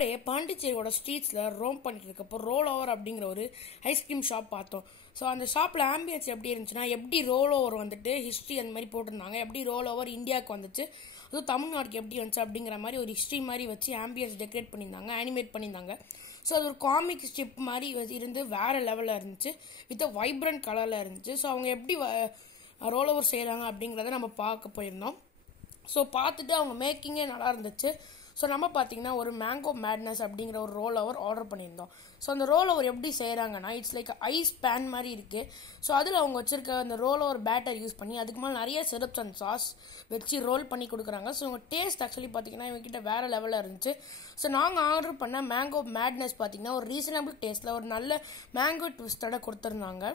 அப்படியே பாண்டிச்சேரியோட ஸ்ட்ரீட்ஸில் ரோம் பண்ணிட்டு இருக்கப்போ ரோல் ஓவர் அப்படிங்கிற ஒரு ஐஸ்கிரீம் ஷாப் பார்த்தோம். ஸோ அந்த ஷாப்பில் ஆம்பியன்ஸ் எப்படி இருந்துச்சுன்னா, எப்படி ரோல் ஓவர் வந்துட்டு ஹிஸ்ட்ரி அந்த மாதிரி போட்டிருந்தாங்க, எப்படி ரோல் ஓவர் இந்தியாவுக்கு வந்துச்சு, அதுவும் தமிழ்நாட்டுக்கு எப்படி வந்துச்சு அப்படிங்கிற மாதிரி ஒரு ஹிஸ்ட்ரி மாதிரி வச்சு ஆம்பியன்ஸ் டெக்கரேட் பண்ணியிருந்தாங்க, அனிமேட் பண்ணியிருந்தாங்க. ஸோ அது ஒரு காமிக் ஸ்ட்ரிப் மாதிரி இருந்து வேறு லெவலில் இருந்துச்சு, வித் வைப்ரண்ட் கலரில் இருந்துச்சு. ஸோ அவங்க எப்படி ரோல் ஓவர் செய்கிறாங்க அப்படிங்கிறத நம்ம பார்க்க போயிருந்தோம். ஸோ பார்த்துட்டு அவங்க மேக்கிங்கே நல்லா இருந்துச்சு. ஸோ நம்ம பார்த்தீங்கன்னா ஒரு மேங்கோ மேட்னஸ் அப்படிங்கிற ஒரு ரோல் ஓவர் ஆர்டர் பண்ணியிருந்தோம். ஸோ அந்த ரோல் ஓவர் எப்படி செய்கிறாங்கன்னா, இட்ஸ் லைக் ஐஸ் பேன் மாதிரி இருக்குது. ஸோ அதில் அவங்க வச்சுருக்க அந்த ரோல் ஓவர் பேட்டர் யூஸ் பண்ணி அதுக்கு மேலே நிறைய சிரப்ஸ் அண்ட் சாஸ் வச்சு ரோல் பண்ணி கொடுக்குறாங்க. ஸோ உங்கள் டேஸ்ட் ஆக்சுவலி பார்த்தீங்கன்னா இவங்ககிட்ட வேறு லெவலில் இருந்துச்சு. ஸோ நாங்கள் ஆர்டர் பண்ண மேங்கோ மேட்னஸ் பார்த்தீங்கன்னா ஒரு ரீசனபிள் டேஸ்ட்டில் ஒரு நல்ல மேங்கோ ட்விஸ்டோட கொடுத்துருந்தாங்க.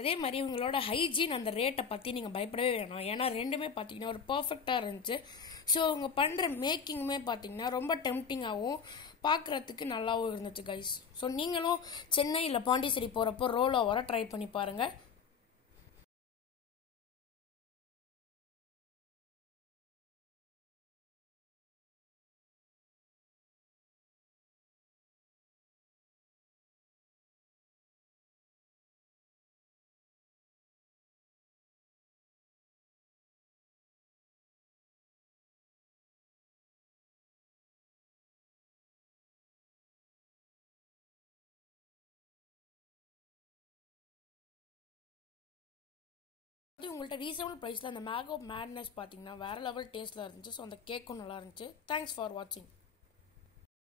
அதே மாதிரி இவங்களோட ஹைஜீன் அந்த ரேட்டை பற்றி நீங்கள் பயப்படவே வேணாம். ஏன்னா ரெண்டுமே பார்த்தீங்கன்னா ஒரு பர்ஃபெக்டாக இருந்துச்சு. ஸோ அவங்க பண்ணுற மேக்கிங்குமே பார்த்தீங்கன்னா ரொம்ப டெம்ப்டிங்காகவும் பார்க்குறதுக்கு நல்லாவும் இருந்துச்சு கைஸ். ஸோ நீங்களும் சென்னை இல்லை பாண்டிச்சேரி போகிறப்போ ரோல் ஓவரை ட்ரை பண்ணி பாருங்கள். அது உங்கள்கிட்ட ரீசனபிள் ப்ரைஸில் அந்த மேங்கோ மேட்னஸ் பார்த்தீங்கன்னா வேறு லெவல் டேஸ்ட்டில் இருந்துச்சு. ஸோ அந்த கேக்கும் நல்லா இருந்துச்சு. தேங்க்ஸ் ஃபார் வாட்சிங்.